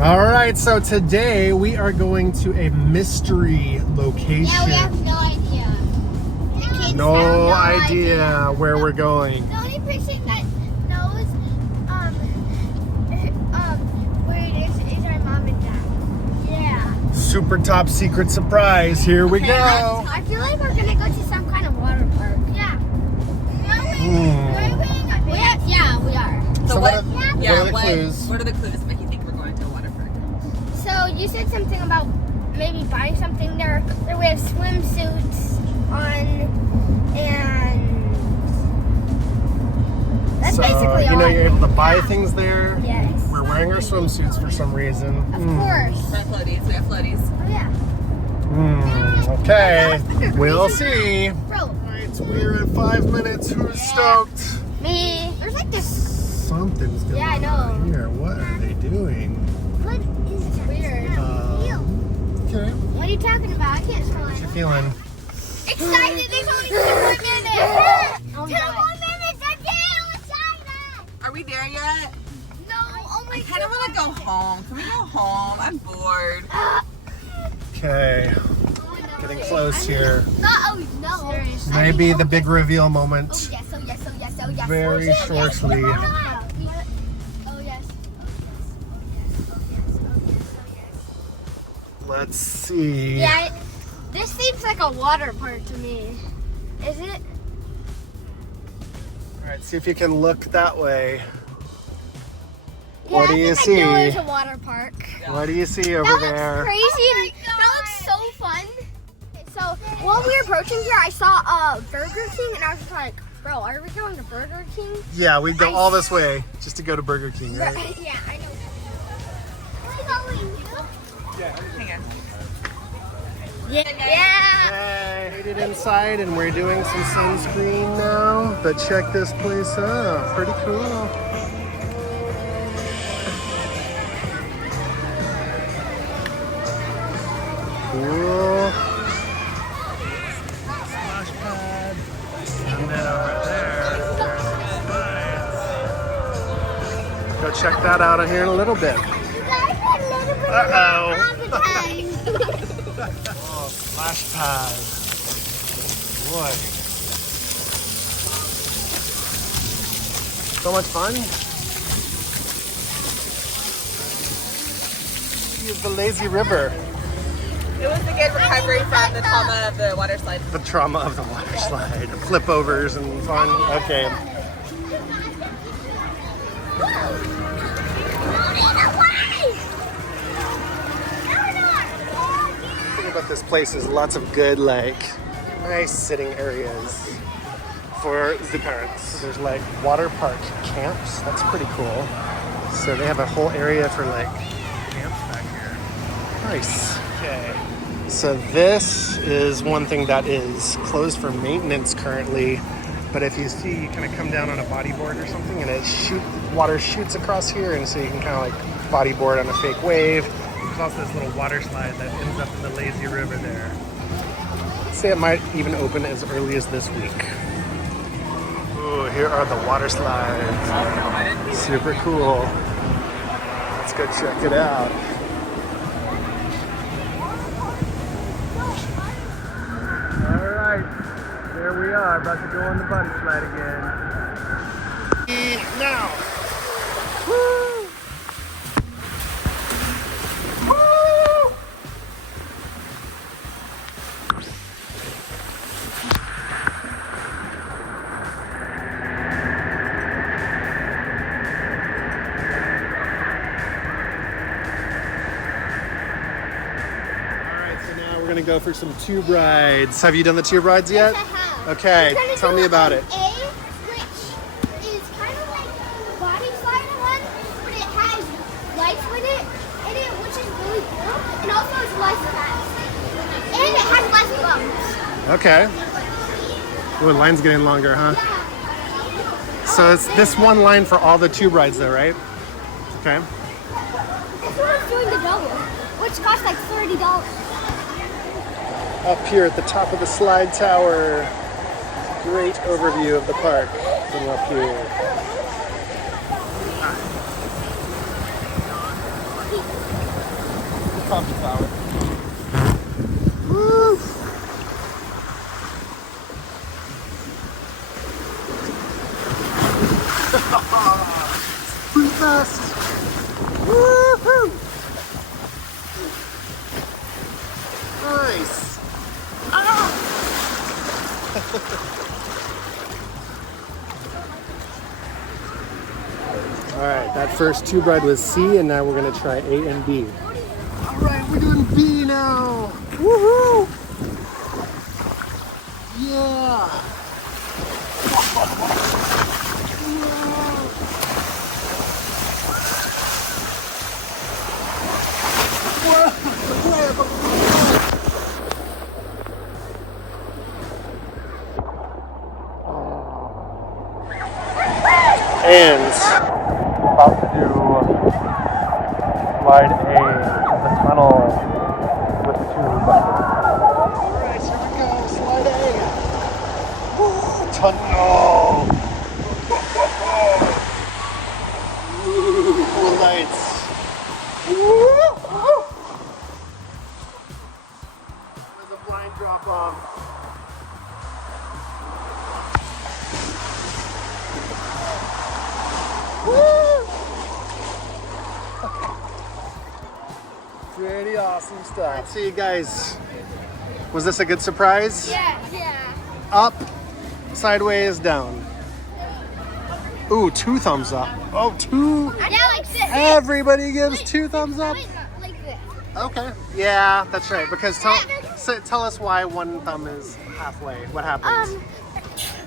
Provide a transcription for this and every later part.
All right, so today we are going to a mystery location. Yeah, we have no idea. The kids have No idea where we're going. The only person that knows where it is our mom and dad. Yeah. Super top secret surprise. Here we go. I feel like we're gonna go to some kind of water park. Yeah. Yeah, we are. So what are the clues? What are the clues that make you think we're going to a water park? So you said something about maybe buying something there. We have swimsuits on, and that's basically all. You know, you're able to buy things there. Yes. We're wearing our swimsuits for some reason. Of course. We have floaties. We have floaties. Oh yeah. Okay, we'll see. Bro. All right, so we're at 5 minutes. Who's stoked? Me. There's like this. Something's going Yeah, I know. on here. What are they doing? What is this? Weird. Okay. What are you talking about? I can't smell What it. you feeling? Excited. There's only 2 more minutes. 2 more minutes. I'm damn excited. Are we there yet? No. Oh my I kind of want to go home. Can we go home? I'm bored. Okay. Getting close here. No. No. Maybe the big reveal Oh moment. yes. Oh yes. Oh yes. Oh yes. Very Oh, yes. shortly. Oh yes. Let's see. Yeah. This seems like a water park to me. Is it? All right, see if you can look that way. Yeah, What do you I think I know see? it's a water park. What do you see over That there? looks crazy. That looks so fun. So while we were approaching here, I saw a Burger King, and I was just like, "Bro, are we going to Burger King?" Yeah, we go all this way just to go to Burger King, right? Yeah, I know. Hang on. Yeah. Hey, made it inside and we're doing some sunscreen now, but check this place out. Pretty cool. Cool. Splash pad. And then over there, there's some slides. Go check that out here in a little bit. Uh-oh. Oh, splash pad. Boy. So much fun. Use the lazy river. It was a good recovery from the trauma of the water slide. The trauma of the water slide. Flip overs and fun. Okay. The thing about this place is lots of good, like, nice sitting areas for the parents. There's like water park camps. That's pretty cool. So they have a whole area for like camps back here. Nice. Okay. So this is one thing that is closed for maintenance currently. But if you see, you kind of come down on a bodyboard or something, and water shoots across here, and so you can kind of like bodyboard on a fake wave. There's also this little water slide that ends up in the lazy river there. I'd say it might even open as early as this week. Ooh, here are the water slides. Super cool. Let's go check it out. All right, there we are, about to go on the body slide again. Now. Woo! Woo! We're gonna go for some tube rides. Have you done the tube rides yet? Yes, I have. Okay, We're gonna tell do me about it. A, which is kind of like the body slide one, but it has lights in it, which is really cool, and also it's less fast, and it has less bumps. Okay. Ooh, the line's getting longer, huh? So it's this one line for all the tube rides though, right? Okay. This one's doing the double, which costs like $30. Up here at the top of the slide tower. Great overview of the park from up here. coffee flower. Woo! Pretty fast. Woohoo! Nice. Ah! All right, that first tube ride was C, and now we're gonna try A and B. All right, we're doing B now. Woohoo! Yeah. And about to do slide A, the tunnel with the tube. Alright, here we go, slide A. Woo, tunnel. Ooh, cool lights. Woo. There's a blind drop off. Pretty awesome stuff. See you guys. Was this a good surprise? Yeah. Up, sideways, down. Ooh, 2 thumbs up. Oh, 2. Yeah, like this. Everybody gives 2 thumbs up. Like this. Okay. Yeah, that's right. Because tell us why 1 thumb is halfway. What happens?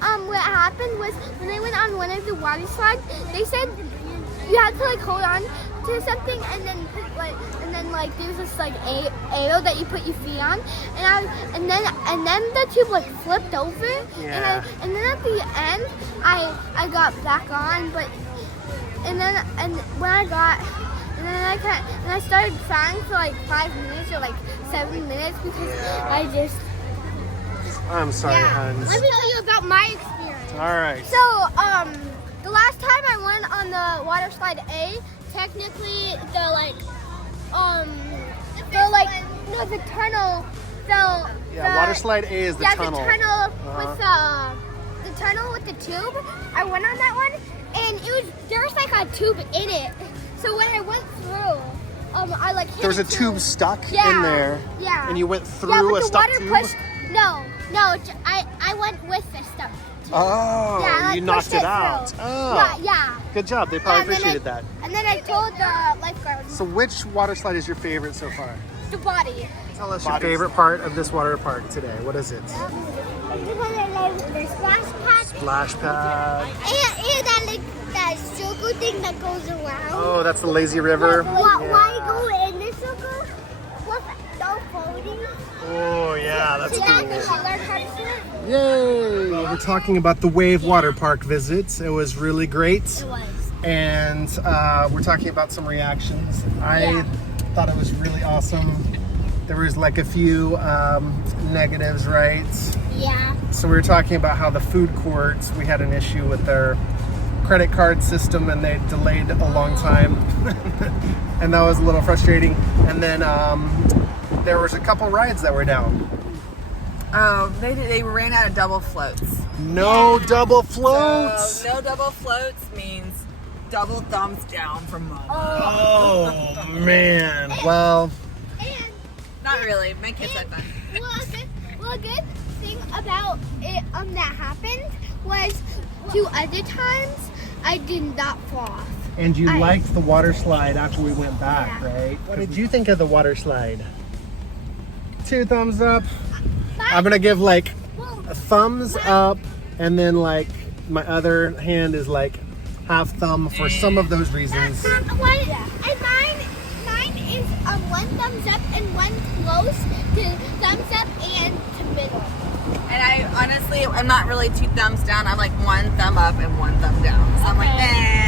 What happened was when I went on one of the water slides, they said you had to like hold on to something and then put like there's this like arrow that you put your feet on, and then the tube like flipped over, Yeah. and then at the end I got back on, but and when I got. And then I started crying for like 5 minutes or like 7 minutes because I'm sorry, Hans. Let me tell you about my experience. All right. So, the last time I went on the water slide A, technically the tunnel. Water slide A is the tunnel. The tunnel with the tunnel with the tube. I went on that one, and there was like a tube in it. So when I went through, I like hit There was a tube stuck in there. Yeah. And you went through a stuck tube? No, I went with the stuff. Oh, Yeah, you knocked it out. Through. Oh. Yeah. Good job. They probably appreciated that. And then I told the lifeguard. So which water slide is your favorite so far? The body. Tell us your favorite part of this water park today. What is it? The splash pad. Splash pad. And that circle thing that goes around. Oh, that's the lazy river. Why go in this circle? With no floating? Oh, yeah, that's Because she cool. learned how to swim. Yay! We're talking about the Wave Waterpark visits. It was really great. It was. And we're talking about some reactions. I thought it was really awesome. There was like a few negatives, right? Yeah. So we were talking about how the food courts, we had an issue with their credit card system and they delayed a long time. And that was a little frustrating. And then there was a couple rides that were down. Oh, they ran out of double floats. No double floats. So no double floats means double thumbs down from Mom. Oh man. Well, And Not really. My kids had fun. well, a good thing about it that happened was 2 other times I did not fall off. and you liked the water slide after we went back, right? What did you think of the water slide? 2 thumbs up. I'm gonna give like a thumbs up, and then like my other hand is like half thumb for some of those reasons. And mine is 1 thumbs up and 1 close to thumbs up and to middle. And I honestly, I'm not really 2 thumbs down. I'm like 1 thumb up and 1 thumb down. So I'm like, nah.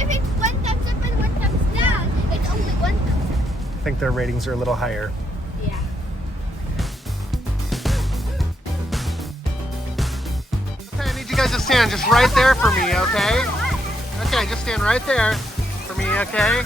If it's 1 thumbs up and 1 thumbs down, it's only 1 thumbs up. I think their ratings are a little higher. Yeah. Okay, I need you guys to stand just right there for me, okay? Okay, just stand right there for me, okay?